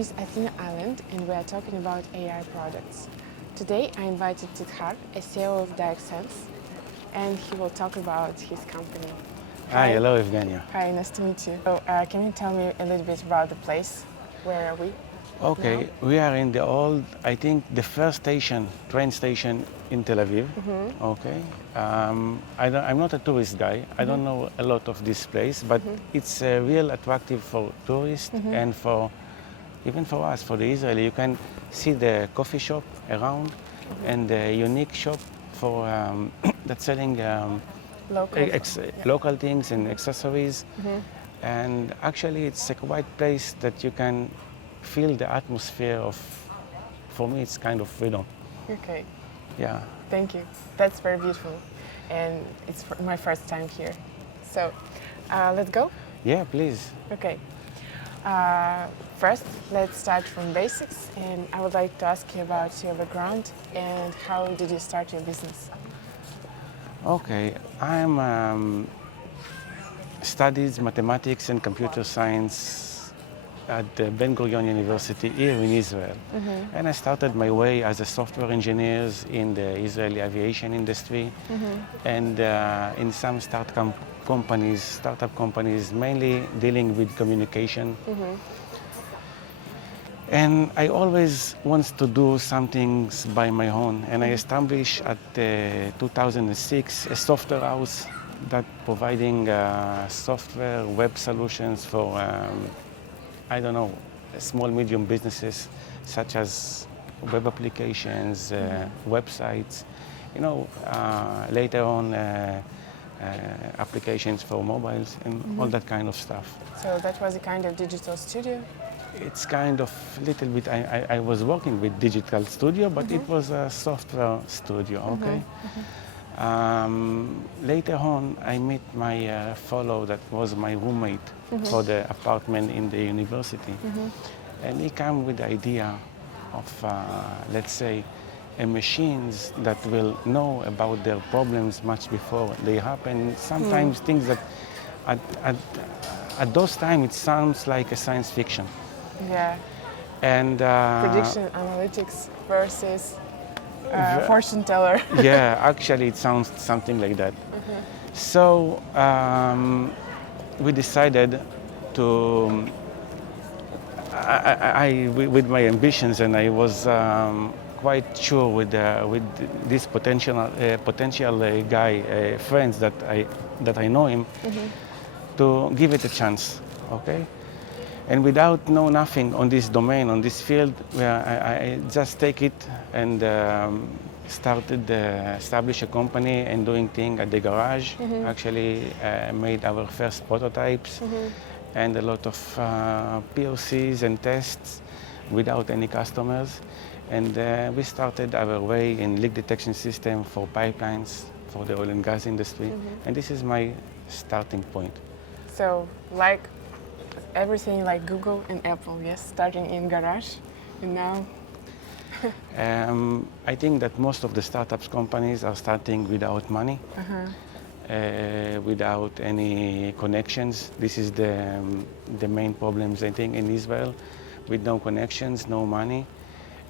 is Athena Island and we are talking about AI products. Today I invited Tidhar, a CEO of Diagsense, and he will talk about his company. Hi, hello Evgenia. Hi, nice to meet you. So, can you tell me a little bit about the place? Where are we? Okay, we are in the old, I think the first train station in Tel Aviv. Okay, I'm not a tourist guy. I don't know a lot of this place, but it's real attractive for tourists and even for us, for the Israeli. You can see the coffee shop around and the unique shop for that's selling local things and accessories. And actually, it's a quiet place that you can feel the atmosphere of, for me, it's kind of freedom. Okay. Yeah. Thank you. That's very beautiful. And it's my first time here. So, let's go? Yeah, please. Okay. First, let's start from basics. And I would like to ask you about your background and how did you start your business? Okay. I'm studied mathematics and computer science at the Ben Gurion University here in Israel. And I started my way as a software engineer in the Israeli aviation industry and in some startup companies mainly dealing with communication. And I always want to do some things by my own. And I established at 2006 a software house that providing software web solutions for I don't know, small, medium businesses such as web applications, websites, later on applications for mobiles and all that kind of stuff. So that was a kind of digital studio? It's kind of little bit, I was working with digital studio, but it was a software studio, okay? Later on, I met my fellow that was my roommate for the apartment in the university. And he came with the idea of, let's say, machines that will know about their problems much before they happen. Sometimes things that at those times it sounds like a science fiction. Yeah. And prediction analytics versus fortune teller. Yeah, actually it sounds something like that. So we decided to, with my ambitions, and I was quite sure with this potential guy, friends that I know him, to give it a chance, okay? And without know nothing on this domain, on this field, I just take it and started establish a company and doing things at the garage. Actually made our first prototypes and a lot of POCs and tests without any customers. And we started our way in leak detection system for pipelines for the oil and gas industry. And this is my starting point. So like everything like Google and Apple, yes, starting in garage and now? I think that most of the startups companies are starting without money, without any connections. This is the main problems, I think, in Israel, with no connections, no money.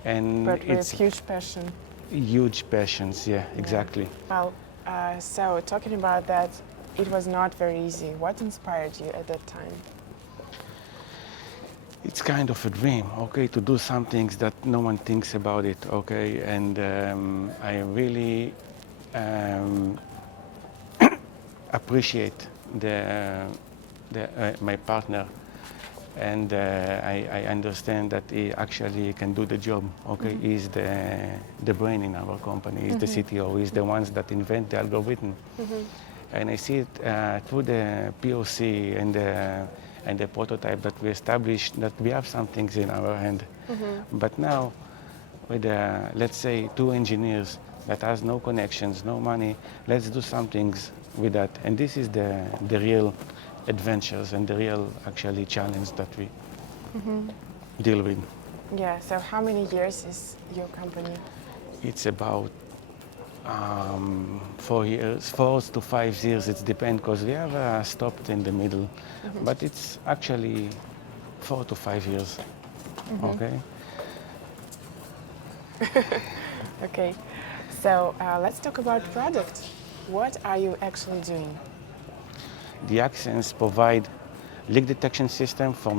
And but with huge passion. Huge passions, yeah, exactly. Well, so talking about that, it was not very easy. What inspired you at that time? It's kind of a dream, okay, to do some things that no one thinks about it, okay, and I really appreciate my partner, and I understand that he actually can do the job, okay. He's the brain in our company, he's the CTO, he's the ones that invent the algorithm. And I see it through the POC and the prototype that we established, that we have some things in our hand. But now, with let's say 2 engineers that has no connections, no money, let's do some things with that. And this is the real adventures and the real actually challenge that we deal with. Yeah, so how many years is your company? It's about 4 to 5 years, it depends, because we have stopped in the middle. But it's actually 4 to 5 years. Okay. Okay, so let's talk about product. What are you actually doing? Diagsense provide leak detection system for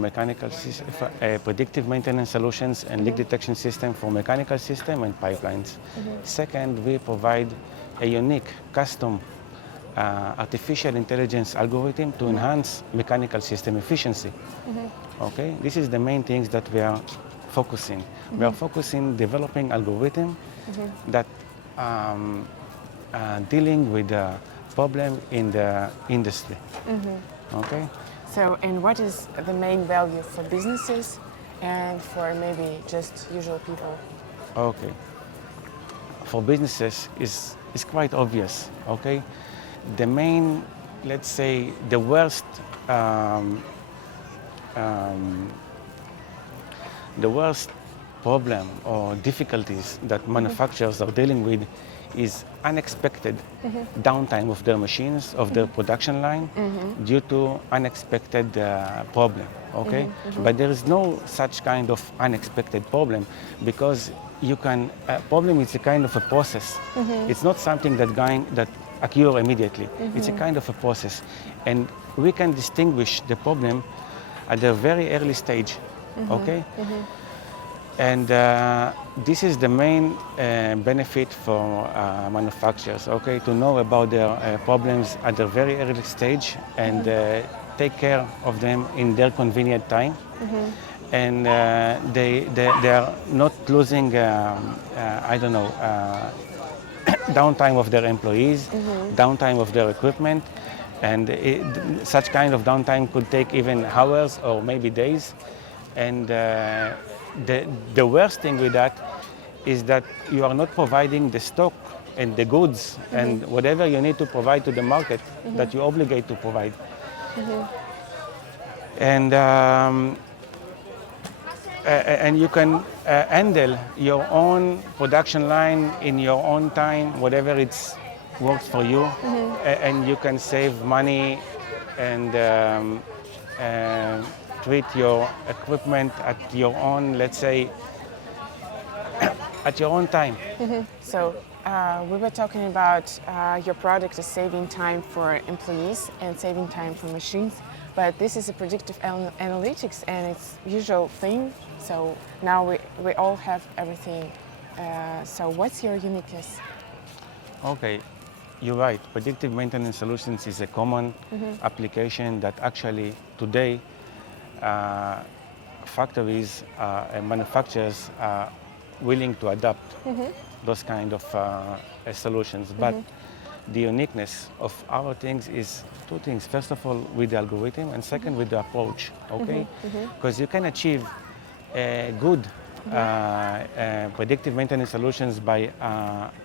predictive maintenance solutions and leak detection system for mechanical system and pipelines. Second, we provide a unique custom artificial intelligence algorithm to enhance mechanical system efficiency. Okay, this is the main things that we are focusing. We are focusing developing algorithm that dealing with the problem in the industry. Okay. So, and what is the main value for businesses and for maybe just usual people? Okay. For businesses is quite obvious. Okay. The main, let's say, the worst problem or difficulties that manufacturers are dealing with is unexpected downtime of their machines, of their production line, due to unexpected problem. Okay, but there is no such kind of unexpected problem, because you can. Problem is a kind of a process. It's not something that occur immediately. It's a kind of a process, and we can distinguish the problem at the very early stage. Okay. And this is the main benefit for manufacturers, okay, to know about their problems at a very early stage and take care of them in their convenient time. And they are not losing, I don't know, downtime of their employees, downtime of their equipment. And such kind of downtime could take even hours or maybe days. And the worst thing with that is that you are not providing the stock and the goods and whatever you need to provide to the market that you obligate to provide. And you can handle your own production line in your own time, whatever it's works for you, and you can save money and treat your equipment at your own, let's say, at your own time. So we were talking about your product is saving time for employees and saving time for machines, but this is a predictive analytics and it's usual thing. So now we all have everything. So what's your uniqueness? Okay, you're right. Predictive maintenance solutions is a common application that actually today factories and manufacturers are willing to adopt those kind of solutions. But the uniqueness of our things is two things. First of all, with the algorithm, and second, with the approach. Okay, because you can achieve good predictive maintenance solutions by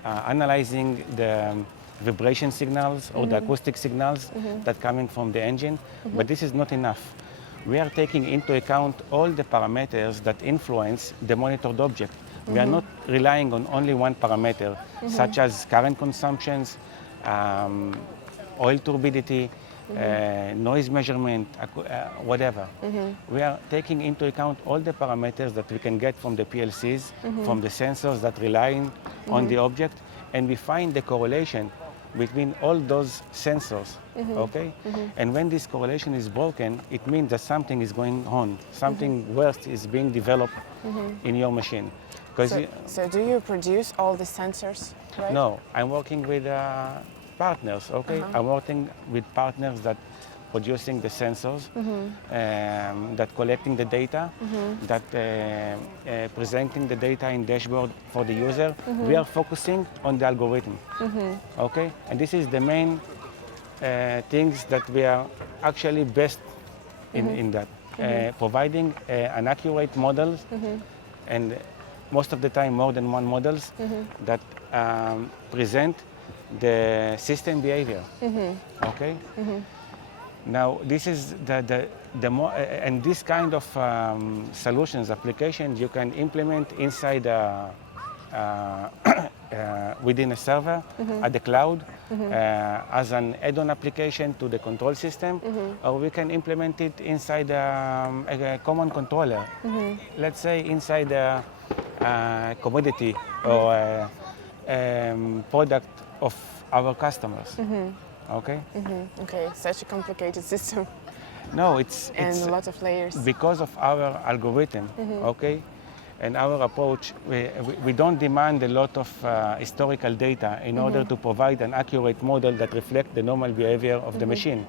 analyzing the vibration signals or the acoustic signals that coming from the engine. But this is not enough. We are taking into account all the parameters that influence the monitored object. We are not relying on only one parameter, such as current consumptions, oil turbidity, noise measurement, whatever. We are taking into account all the parameters that we can get from the PLCs, from the sensors that rely on the object, and we find the correlation between all those sensors, okay? And when this correlation is broken, it means that something is going on, something worse is being developed in your machine. So do you produce all the sensors, right? No, I'm working with partners, okay? I'm working with partners that producing the sensors, that collecting the data, that presenting the data in dashboard for the user. We are focusing on the algorithm, okay? And this is the main things that we are actually best in that, providing an accurate models, and most of the time more than one models that present the system behavior, okay? Now, this is the more, and this kind of solutions, applications, you can implement inside a within a server at the cloud as an add-on application to the control system, or we can implement it inside a common controller. Let's say inside a commodity or a product of our customers. Okay? Okay, such a complicated system No, it's and a lot of layers. because of our algorithm, okay? And our approach, we don't demand a lot of historical data in order to provide an accurate model that reflects the normal behavior of the machine.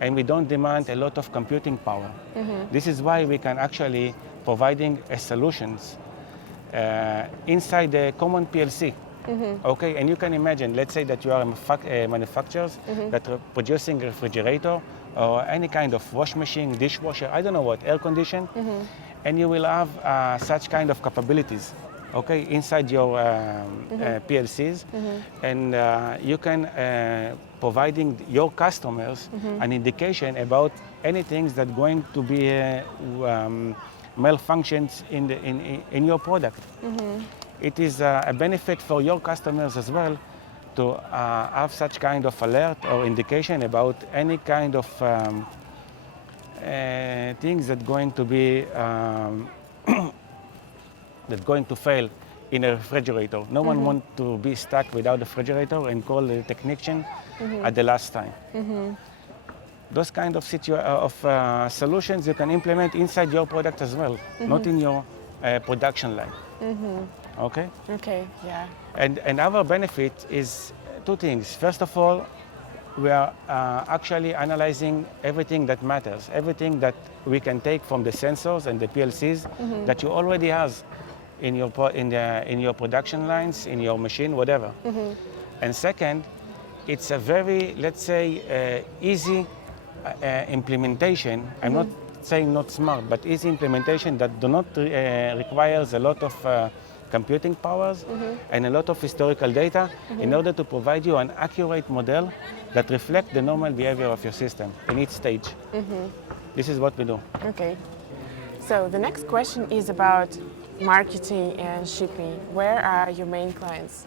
And we don't demand a lot of computing power. This is why we can actually providing a solutions inside the common PLC. Okay, and you can imagine, let's say that you are a manufacturer that are producing a refrigerator or any kind of wash machine, dishwasher, I don't know what, air condition, and you will have such kind of capabilities, okay, inside your PLCs, and you can providing your customers an indication about anything that's going to be malfunctions in your product. It is a benefit for your customers as well to have such kind of alert or indication about any kind of things that going to be that going to fail in a refrigerator. No one wants to be stuck without a refrigerator and call the technician at the last time. Those kind of solutions you can implement inside your product as well, not in your production line. Okay? Okay, yeah. And our benefit is two things. First of all, we are actually analyzing everything that matters, everything that we can take from the sensors and the PLCs that you already have in your production lines, in your machine, whatever. And second, it's a very, let's say, easy implementation. I'm not saying not smart, but easy implementation that do not requires a lot of computing powers and a lot of historical data in order to provide you an accurate model that reflects the normal behavior of your system in each stage. This is what we do. Okay. So the next question is about marketing and shipping. Where are your main clients?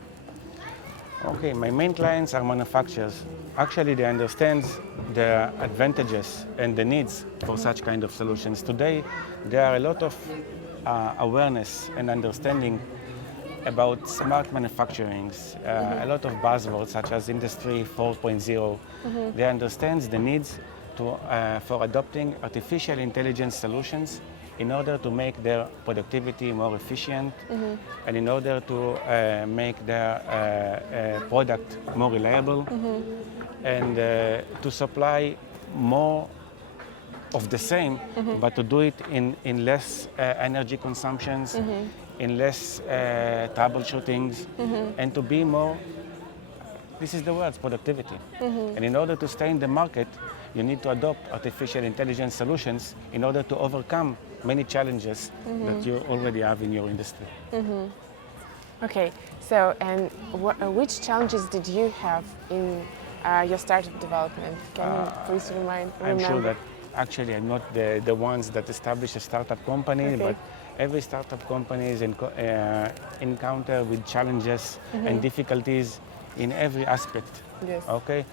Okay, my main clients are manufacturers. Actually, they understand the advantages and the needs for such kind of solutions. Today, there are a lot of awareness and understanding about smart manufacturing, a lot of buzzwords such as Industry 4.0. They understand the needs for adopting artificial intelligence solutions in order to make their productivity more efficient and in order to make their product more reliable and to supply more of the same, but to do it in less energy consumptions, in less troubleshootings, and to be more, this is the word, productivity. And in order to stay in the market, you need to adopt artificial intelligence solutions in order to overcome many challenges that you already have in your industry. Okay, so and which challenges did you have in your startup development? Can you please remember? I'm sure that actually I'm not the ones that establish a startup company, but every startup company is encounter with challenges and difficulties in every aspect. Yes. Okay,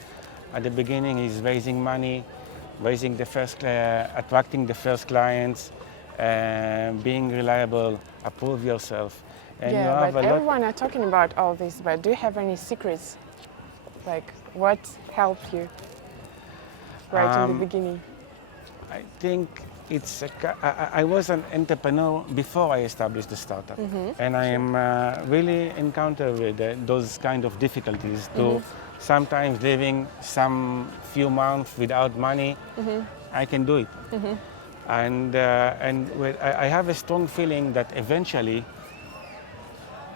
at the beginning is raising money, raising the first, attracting the first clients, being reliable, approve yourself. And yeah, you have but a lot. everyone are talking about all this, but do you have any secrets? Like what helped you right in the beginning? I think it's I was an entrepreneur before I established the startup, and I am really encountered with those kind of difficulties to sometimes living some few months without money. I can do it, and I have a strong feeling that eventually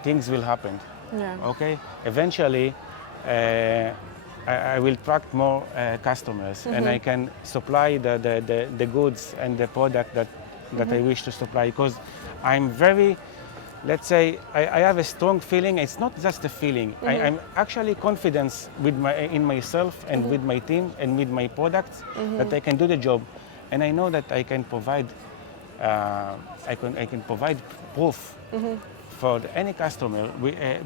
things will happen. Yeah. Okay, eventually. I will attract more customers and I can supply the goods and the product that I wish to supply, because I'm very, let's say, I have a strong feeling. It's not just a feeling. I'm actually confident in myself and with my team and with my products that I can do the job, and I know that I can provide I can provide proof any customer,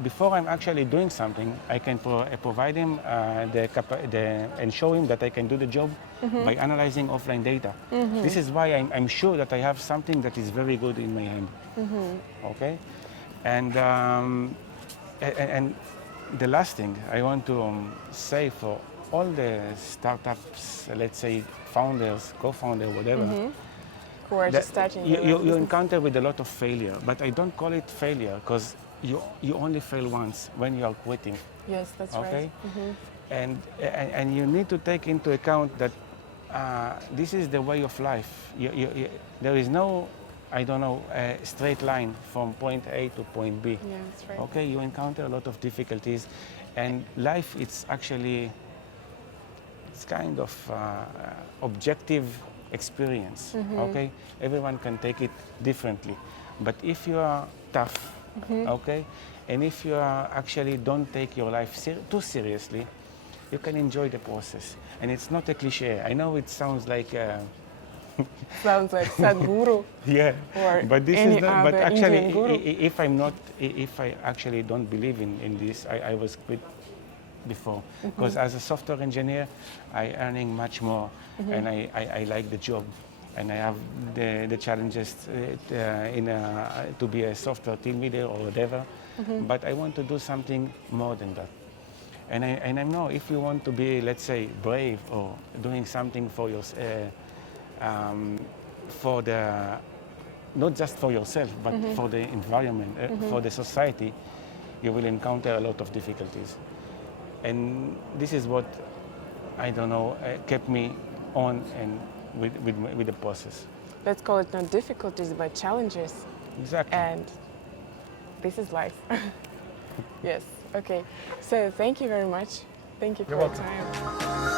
before I'm actually doing something, I can provide him and show him that I can do the job by analyzing offline data. This is why I'm sure that I have something that is very good in my hand. Okay, and the last thing I want to say for all the startups, let's say founders, co-founder, whatever. Who are just starting their own You business. encounter with a lot of failure, but I don't call it failure because you only fail once when you are quitting. Yes, that's Okay, right. and you need to take into account that this is the way of life. There is no, I don't know, straight line from point A to point B. Yeah, that's right. Okay, you encounter a lot of difficulties, and life it's kind of objective experience. Okay, everyone can take it differently, but if you are tough, okay, and if you are actually don't take your life too seriously, you can enjoy the process. And it's not a cliche. I know it sounds like Sounds like Sadhguru. yeah, Or but this any is not. But other actually, Indian guru. if I actually don't believe in this, I was quit before, because as a software engineer, I earning much more, and I like the job, and I have the challenges to be a software team leader or whatever, but I want to do something more than that. And I know if you want to be, let's say, brave or doing something for for the, not just for yourself, but for the environment, for the society, you will encounter a lot of difficulties. And this is what, I don't know, kept me on and with the process. Let's call it not difficulties, but challenges. Exactly. And this is life. Yes, okay. So thank you very much. Thank you for You're your welcome. time.